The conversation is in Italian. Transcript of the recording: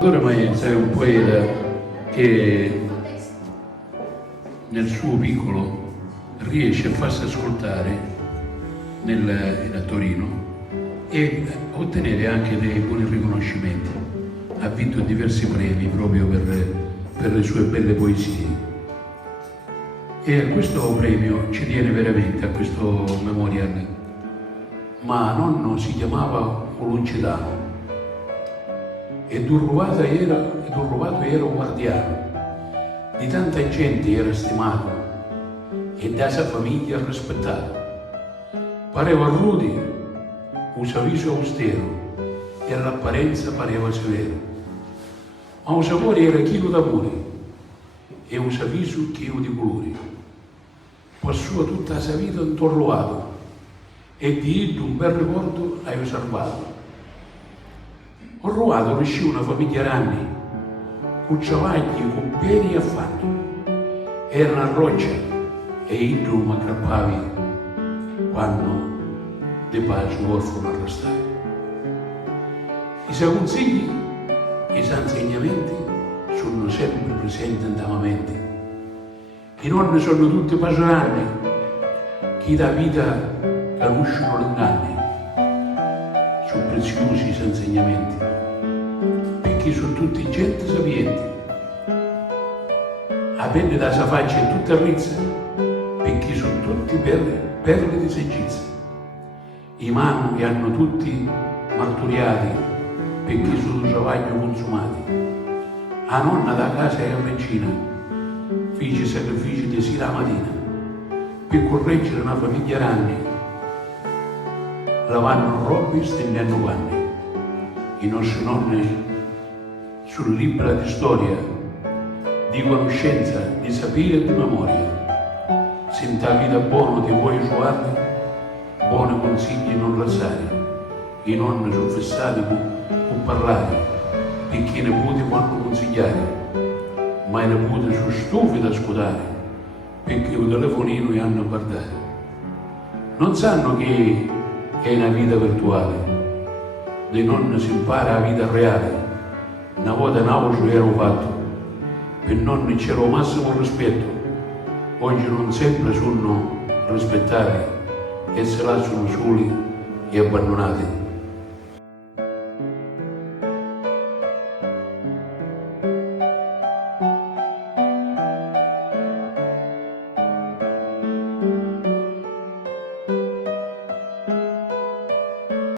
Salvatore Maenza è un poeta che nel suo piccolo riesce a farsi ascoltare a Torino e a ottenere anche dei buoni riconoscimenti. Ha vinto diversi premi proprio per le sue belle poesie. E a questo premio ci tiene veramente, a questo memorial. Ma nonno si chiamava Oluncitano e Durruvato era guardiano. Di tanta gente era stimato e da sua famiglia rispettato. Pareva rude, usa viso austero e all'apparenza pareva severo. Ma un sapore era chilo d'amore e un viso chilo di colori. Passò tutta la sua vita intorloato e di un bel ricordo hai osservato. Ho rubato riuscì una famiglia ranni, con cavalli, con beni e affanni. Era una roccia e io mi aggrappavi quando di pace orfano arrestare. I suoi consigli e i suoi insegnamenti sono sempre presenti nella mente. I nonni sono tutti pagiani, chi dà vita conoscono l'inganni. Sono preziosi i suoi insegnamenti, perché sono tutti gente sapienti. La pelle da sua faccia è tutta rizza, perché sono tutti perle di saggezza. I mani li hanno tutti marturiati, perché sono travaglio consumati. La nonna da casa è regina, fece sacrifici di sera a mattina, per correggere una famiglia ranni, lavando robe e stendendo panni. I nostri nonni sul libro di storia, di conoscenza, di sapere e di memoria. Senta la vita buona ti vuoi suare, buoni consigli non lasciare. I nonni sono fissati con parlare, perché i nipoti vanno consigliare, ma i nipoti sono stufi da ascoltare, perché il telefonino li hanno guardare. Non sanno che è una vita virtuale, dei nonni si impara la vita reale. Una volta in ero fatto, per nonni c'era il massimo rispetto, oggi non sempre sono rispettati e se là sono soli e abbandonati.